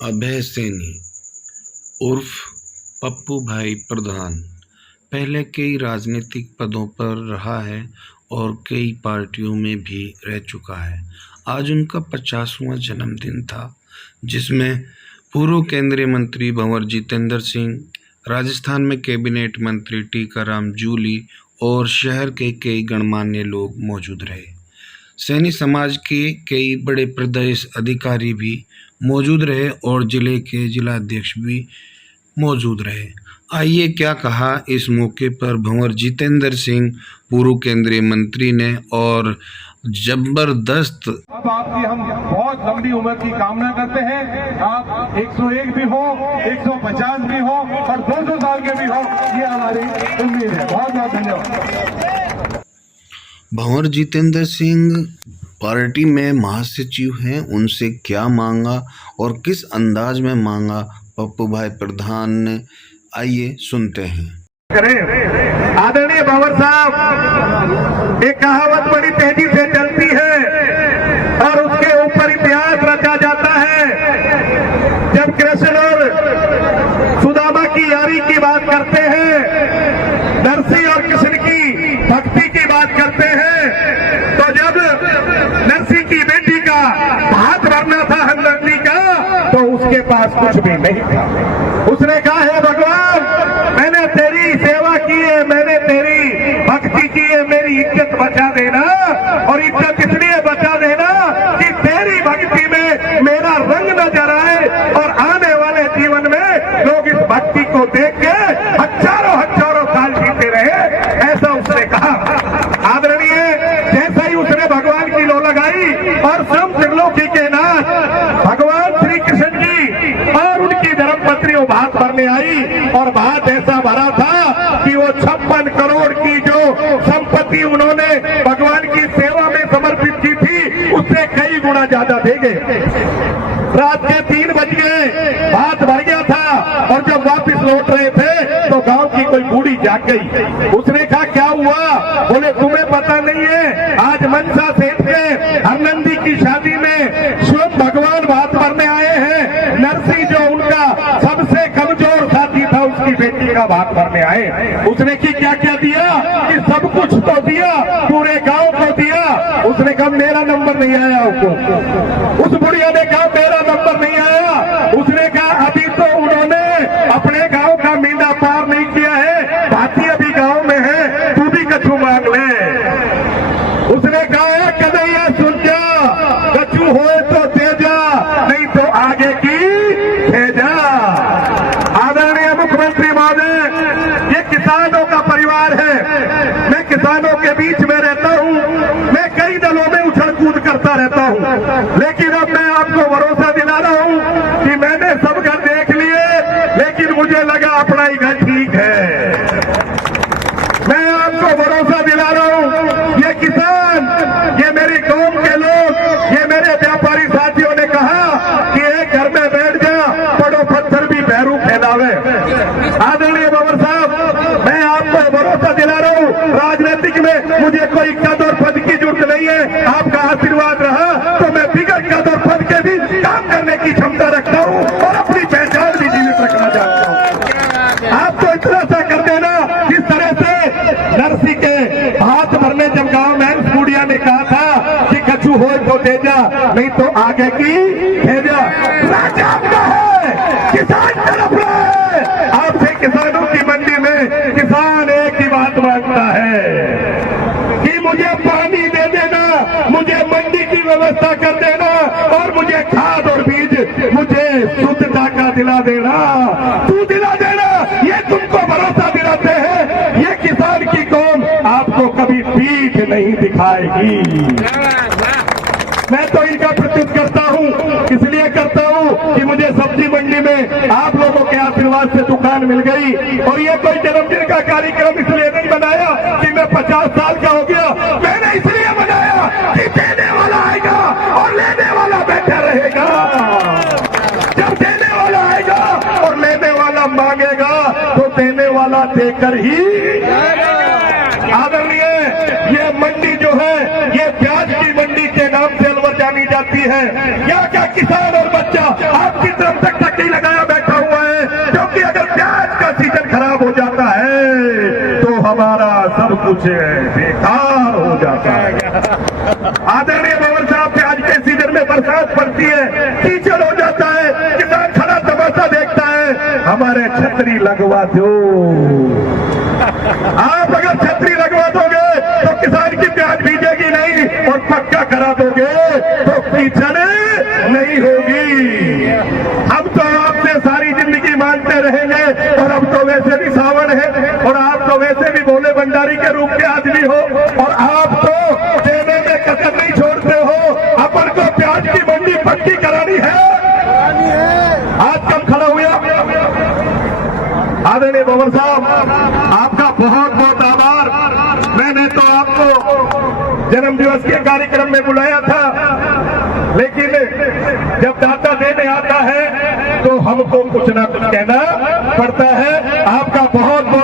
अभय सैनी उर्फ पप्पू भाई प्रधान पहले कई राजनीतिक पदों पर रहा है और कई पार्टियों में भी रह चुका है। आज उनका 50वां जन्मदिन था, जिसमें पूर्व केंद्रीय मंत्री भंवर जितेंद्र सिंह, राजस्थान में कैबिनेट मंत्री टीकाराम जूली और शहर के कई गणमान्य लोग मौजूद रहे। सैनी समाज के कई बड़े प्रदेश अधिकारी भी मौजूद रहे और जिले के जिलाध्यक्ष भी मौजूद रहे। आइए क्या कहा इस मौके पर भंवर जितेंद्र सिंह पूर्व केंद्रीय मंत्री ने और जबरदस्त। अब आपकी हम बहुत लंबी उम्र की कामना करते हैं। आप 101 भी हो, 150 भी हो और 200 साल के भी हो, ये हमारी उम्मीद है। बहुत बहुत धन्यवाद। भंवर जितेंद्र सिंह पार्टी में महासचिव हैं, उनसे क्या मांगा और किस अंदाज में मांगा पप्पू भाई प्रधान ने, आइए सुनते हैं। आदरणीय भंवर साहब, एक कहावत बड़ी तेजी से चलती है और उसके ऊपर इतिहास रचा जाता है। जब कृष्ण और सुदामा की यारी की बात करते हैं, नरसिंह और कृष्ण की भक्ति की बात करते हैं, तो जब नरसिंह की बेटी का हाथ भरना था हरनंदी का, तो उसके पास कुछ भी नहीं था। उसने कहा, है भगवान, मैंने तेरी सेवा की है, मैंने तेरी भक्ति की है, मेरी इज्जत बचा देना। और इज्जत इसलिए बचा देना कि तेरी भक्ति में मेरा रंग नजर आए और आने वाले जीवन में लोग इस भक्ति को देख के हजारों हजारों साल जीते रहे, ऐसा उसने कहा। आदरणीय, जैसा ही उसने भगवान की लो लगाई और सब त्रिलोकी के नाथ भगवान श्री कृष्ण जी और उनकी धर्मपत्नी वो भात भरने आई और भात ऐसा भरा था कि वो 56 करोड़ की जो संपत्ति उन्होंने भगवान की सेवा में समर्पित की थी, उससे कई गुना ज्यादा दे गए। रात के 3 बज गए, भात भर गया था और जब वापस लौट रहे थे तो गांव की कोई बूढ़ी जाग गई। उसने कहा, क्या हुआ? बोले, तुम्हें पता नहीं है, आज मनसा सेठ के हरनंदी की शादी में स्वयं भगवान भात भरने आए हैं। नरसिंह जो उनका सबसे कमजोर साथी था, उसकी बेटी का भात भरने आए। उसने की क्या क्या दिया कि सब कुछ तो दिया, पूरे गांव को दिया। उसने कहा, मेरा नंबर नहीं आया आपको। उस बुढ़िया ने कहा, मेरा नंबर नहीं आया। उसने कहा, अभी तो उन्होंने अपने गांव का मींडा पार नहीं किया है, भाती अभी गांव में है, तू भी कछु मांग ले। उसने कहा, कन्हैया सुन जा, कछु होए तो दे जा, नहीं तो आगे की भेजा। आदरणीय मुख्यमंत्री महोदय, ये किसानों का परिवार है। मैं किसानों के बीच में रहता हूँ, मैं कई दलों में उछल कूद करता रहता हूँ, लेकिन अब मैं आपको भरोसा दिला रहा हूँ कि मैंने सब घर देख लिए, लेकिन मुझे लगा अपना ही घर ठीक है। मैं आपको भरोसा दिला रहा हूँ, ये किसान, ये मेरी कौम के लोग, ये मेरे व्यापारी साथियों ने कहा कि एक घर में बैठ जा, पड़ो पत्थर भी भैरू फैलावे। आदरणीय भंवर साहब, मैं आपको भरोसा दिला रहा हूँ, राजनीतिक में मुझे कोई कद और पद की जरूरत नहीं है। आपका आशीर्वाद रहा तो मैं बिगड़ कद और पद के भी काम करने की क्षमता रखता हूँ और अपनी पहचान भी जीवित रखना चाहता हूँ। आप तो इतना सा कर देना, जिस तरह से नरसिंह के हाथ भरने जब गांव में बूढ़िया ने कहा था कि कछु हो तो दे जा, नहीं तो आगे की भेजा। राजा आपका है, किसान तरफ है। आपसे किसानों की मंडी में किसान एक ही बात मांगता है कि मुझे पानी दे देना, मुझे मंडी की व्यवस्था कर देना और मुझे खाद और बीज, मुझे शुद्धता का दिला देना, तू दिला देना। ये तुमको भरोसा दिलाते हैं, ये किसान की कौम आपको कभी पीठ नहीं दिखाएगी। मैं तो इनका प्रत्युत्तर करता हूँ, इसलिए करता हूँ कि मुझे सब्जी मंडी में आप लोगों के आशीर्वाद से दुकान मिल गई। और ये कोई जन्मदिन का कार्यक्रम इसलिए नहीं बनाया कि मैं 50 साल का हो गया, मैंने इसलिए बनाया कि देने वाला आएगा और लेने वाला बैठा रहेगा। जब देने वाला आएगा और लेने वाला मांगेगा तो देने वाला देकर ही। आदरणीय, ये मंडी जो है, ये प्याज की मंडी के नाम से अलवर जानी जाती आती है। क्या क्या किसान और बच्चा आपकी तरफ तक टक्की लगाया बैठा हुआ है, क्योंकि अगर प्याज का सीजन खराब हो जाता है तो हमारा सब कुछ बेकार हो जाता है। आदरणीय भंवर साहब, प्याज के सीजन में बरसात पड़ती है, कीचड़ हो जाता है, किसान खड़ा तमाशा देखता है। हमारे छतरी लगवा दो। आप अगर छतरी लगवा दोगे तो किसान की प्याज भीजेगी नहीं, और पक्का करा दोगे तो कीचड़ नहीं होगी। हम तो आपसे सारी जिंदगी मांगते रहेंगे, और अब तो वैसे भी सावन है, और आप तो वैसे भी भोले भंडारी के रूप के आदमी हो, और आप तो देने में कसर नहीं छोड़ते हो। अपन को प्याज की मंडी पक्की करानी है। आज कब खड़ा हुआ? आदरणीय भंवर साहब, आपका बहुत बहुत आभार। मैंने तो आपको जन्म दिवस के कार्यक्रम में बुलाया था, लेकिन जब दाता देने आता है तो हमको कुछ ना कुछ कहना पड़ता है। आपका बहुत बहुत